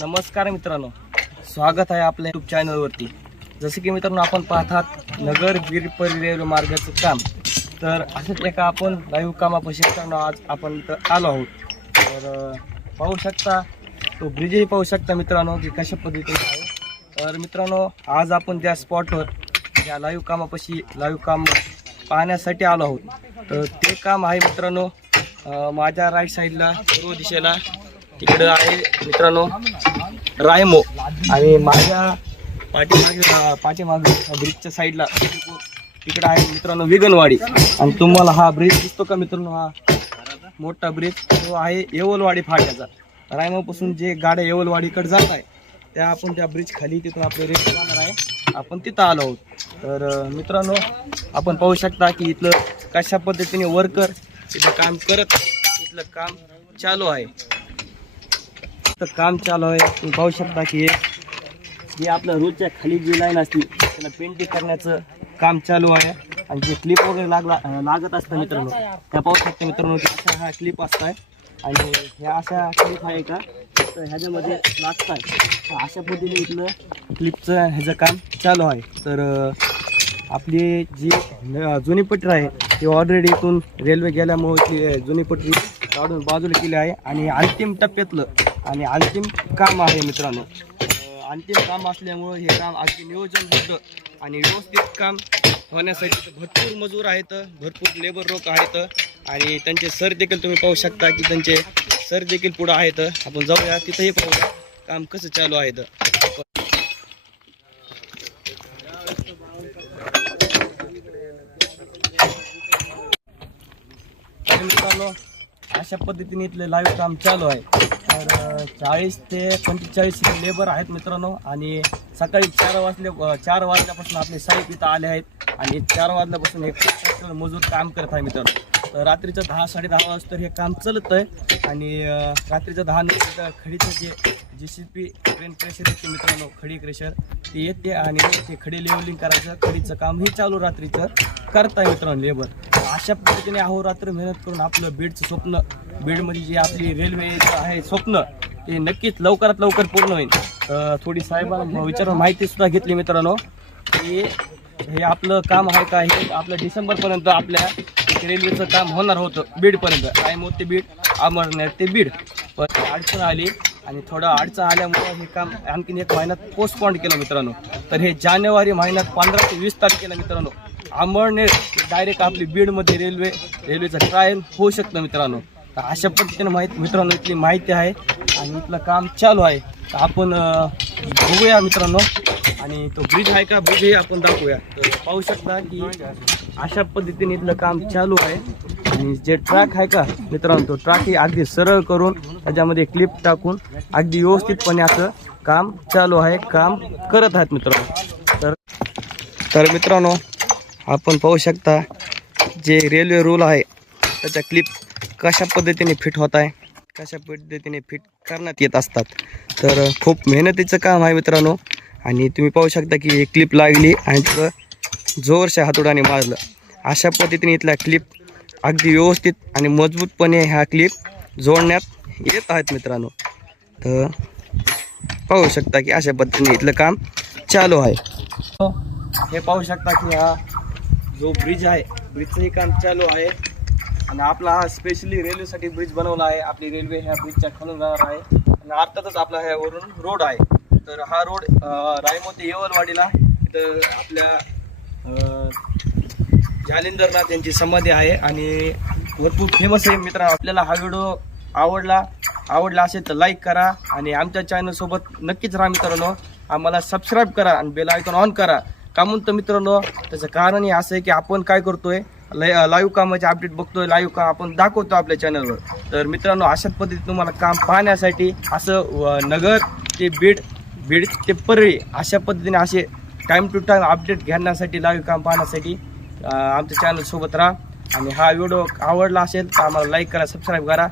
नमस्कार मित्रांनो, स्वागत आहे आपल्या यूट्यूब चॅनलवरती। जसे की मित्रांनो आपण पाहतात नगर गिरपरी रेल्वे मार्गाचं काम, तर असंच एका आपण लाईव्ह कामापाशी मित्रांनो आज आपण इथं आलो आहोत। तर पाहू शकता तो ब्रिजही पाहू शकता मित्रांनो की कशा पद्धतीने आहे। तर मित्रांनो आज आपण त्या स्पॉटवर त्या लाईव्ह कामापाशी लाईव्ह काम पाहण्यासाठी आलो आहोत। तर ते काम आहे मित्रांनो माझ्या राईट साईडला पूर्व दिशेला तिकडे आहे मित्रांनो रायमो, आणि माझ्या पाठीमागे ब्रिजच्या साईडला तिकडे आहे मित्रांनो विगनवाडी। आणि तुम्हाला हा ब्रिज दिसतो का मित्रांनो, हा मोठा ब्रिज तो आहे येवलवाडी फाट्याचा। रायमोपासून जे गाड्या येवलवाडीकडे जात आहे त्या आपण त्या ब्रिज खाली तिथून आपले रेल्वे जाणार आहे, आपण तिथं आलो आहोत। तर मित्रांनो आपण पाहू शकता की इथलं कशा पद्धतीने वर्कर इथं काम करत, इथलं काम चालू आहे, काम चालू आहे। तुम्ही पाहू शकता की हे आपल्या रोजच्या खाली जी लाईन असते त्याला पेंटिंग करण्याचं काम चालू आहे। आणि जे क्लिप वगैरे लागत असतं मित्रांनो त्या पाहू शकता मित्रांनो की अशा हा क्लिप असताय, आणि ह्या अशा क्लिप आहे का तर ह्याच्यामध्ये लागत आहे, अशा पद्धतीने इथलं क्लिपचं ह्याचं काम चालू आहे। तर आपली जी जुनी पटरी आहे ती ऑलरेडी इथून रेल्वे गेल्यामुळे ती जुनी पटरी काढून बाजूला केली आहे, आणि अंतिम टप्प्यातलं आणि अंतिम काम आहे मित्रांनो। अंतिम काम असल्यामुळं हे काम अगदी नियोजनबद्ध आणि व्यवस्थित काम होण्यासाठी भरपूर मजूर आहेत, भरपूर लेबर लोक आहेत, आणि त्यांचे सर देखील तुम्ही पाहू शकता की त्यांचे सर देखील पुढं आहेत। आपण जाऊया तिथंही पाहूया काम कसं चालू आहे। मित्रांनो अशा पद्धतीने इथले लाईव्ह काम चालू आहे। तर 40 ते 45 लेबर आहेत मित्रांनो, आणि सकाळी 4 वाजल्यापासून आपले साहेब इथं आले आहेत, आणि 4 वाजल्यापासून हे मजूर काम करत आहे मित्रांनो। तर रात्रीचं 10 साडे 10 वाजता हे काम चालत आहे, आणि रात्रीचं 10 नंतर खडीचं जे JCB क्रेन क्रेशर येते मित्रांनो, खडी क्रेशर ते येते, आणि ते खडी लेवलिंग करायचं खडीचं काम हे चालू रात्रीचं करत आहे मित्रांनो लेबर। अशा पद्धतीने अहोरात्र मेहनत करून आपलं बीडचं स्वप्न, बीडमध्ये जी आपली रेल्वे आहे स्वप्न ते नक्कीच लवकरात लवकर पूर्ण होईल। थोडी साहेबांना विचारून माहिती सुद्धा घेतली मित्रांनो की हे आपलं काम आहे का, हे आपलं डिसेंबरपर्यंत आपल्या रेल्वेचं काम होणार होतं बीडपर्यंत, रायमो ते बीड, अमरनेर ते बीड, पण अडचण आली, आणि थोडं अडचण आल्यामुळे हे काम आणखीन 1 महिन्यात पोस्टपोन केलं मित्रांनो। तर हे जानेवारी महिन्यात 15 ते 20 तारखेला मित्रांनो अमरनेर डायरेक्ट आपली बीडमध्ये रेल्वेचं ट्रायल होऊ शकतं मित्रांनो। तर अशा पद्धतीने मित्रांनो इथली माहिती आहे, आणि इथलं काम चालू आहे। तर आपण बघूया मित्रांनो, आणि तो ब्रिज आहे का ब्रिजही आपण दाखवूया। तर पाहू शकता की अशा पद्धतीने इथलं काम चालू आहे, आणि जे ट्रॅक आहे का मित्रांनो तो ट्रॅकही अगदी सरळ करून त्याच्यामध्ये क्लिप टाकून अगदी व्यवस्थितपणे असं काम चालू आहे, काम करत आहेत मित्रांनो। तर मित्रांनो आपण पाहू शकता जे रेल्वे रूल आहे त्याच्या क्लिप कशा पद्धतीने फिट होत आहे, कशा पद्धतीने फिट करण्यात येत असतात। तर खूप मेहनतीचं काम आहे मित्रांनो, आणि तुम्ही पाहू शकता की एक क्लिप लागली आणि तिथं जोरशा हातोडाने मारलं, अशा पद्धतीने इथल्या क्लिप अगदी व्यवस्थित आणि मजबूतपणे ह्या क्लिप जोडण्यात येत आहेत मित्रांनो। तर पाहू शकता की अशा पद्धतीने इथलं काम चालू आहे। हे पाहू शकता की हा जो ब्रिज आहे ब्रिजचंही काम चालू आहे, आणि आपला हा स्पेशली रेल्वेसाठी ब्रिज बनवला आहे। आपली रेल्वे ह्या ब्रिजच्या खालून जाणार आहे, आणि अर्थातच आपला ह्यावरून रोड आहे। तर हा रोड रायमो ते येवलवाडीला इथं आपल्या जालिंदरनाथ यांची समाधी आहे, आणि भरपूर फेमस आहे मित्र। आपल्याला हा व्हिडिओ आवडला असेल तर लाईक करा, आणि आमच्या चॅनलसोबत नक्कीच राहा मित्रांनो। आम्हाला सबस्क्राईब करा आणि बेल आयकॉन ऑन करा। का म्हणतो मित्रांनो, त्याचं कारण हे असं आहे की आपण काय करतोय लाईव्ह कामाचे अपडेट बघतोय, लाईव्ह काम आपण दाखवतो आपल्या चॅनलवर। तर मित्रांनो अशाच पद्धतीने तुम्हाला काम पाहण्यासाठी असं नगर ते बीड, बीड ते परळी अशा पद्धतीने असे टाईम टू टाईम अपडेट घेण्यासाठी लाईव्ह काम पाहण्यासाठी आमच्या चॅनलसोबत राहा। आणि हा व्हिडिओ आवडला असेल तर आम्हाला लाईक करा, सबस्क्राईब करा।